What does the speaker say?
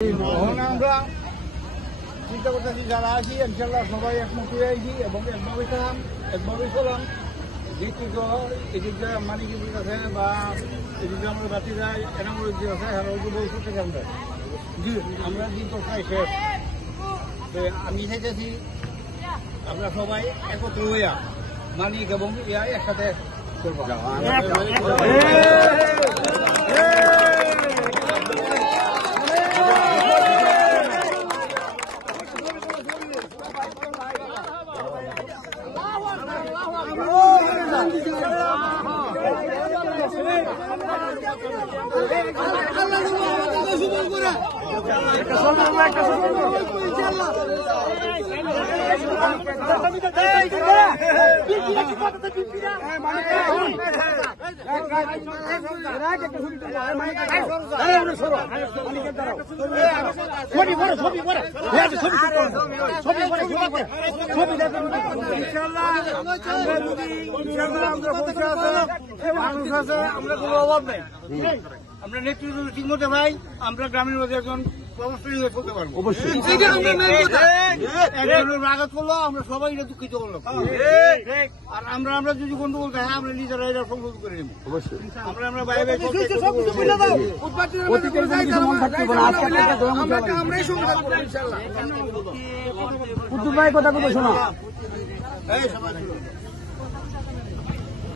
এখন আমরা চিন্তা করতেছি যারা আছি ইনশাল্লাহ সবাই একমত হয়ে আইছি এবং একভাবে চলাম দেখি তো এদিকটা মানিকের কাছে বা এদিকে আমরা বাতি যায় এনামূলক যে আছে ওই বলতে থেকে আমরা জি আমরা দিন তো প্রায় শেষ তো আমি চাইতেছি আমরা সবাই একত্র হইয়া মালিক এবং ইয়া একসাথে করবো। আমরা কোনো অভাব নেই, আমরা নেতৃত্ব ঠিক মতো ভাই আমরা গ্রামের মধ্যে একজন চলতে পারবো। অবশ্যই আঘাত করলো আমরা সবাই এটা দুঃখিত করলাম আর আমরা যদি গন্ডগোল থাকে আমরা নিজেরা এটা সংশোধন করে নেব। অবশ্যই আমরা ভাই ভাই কথা শোনা।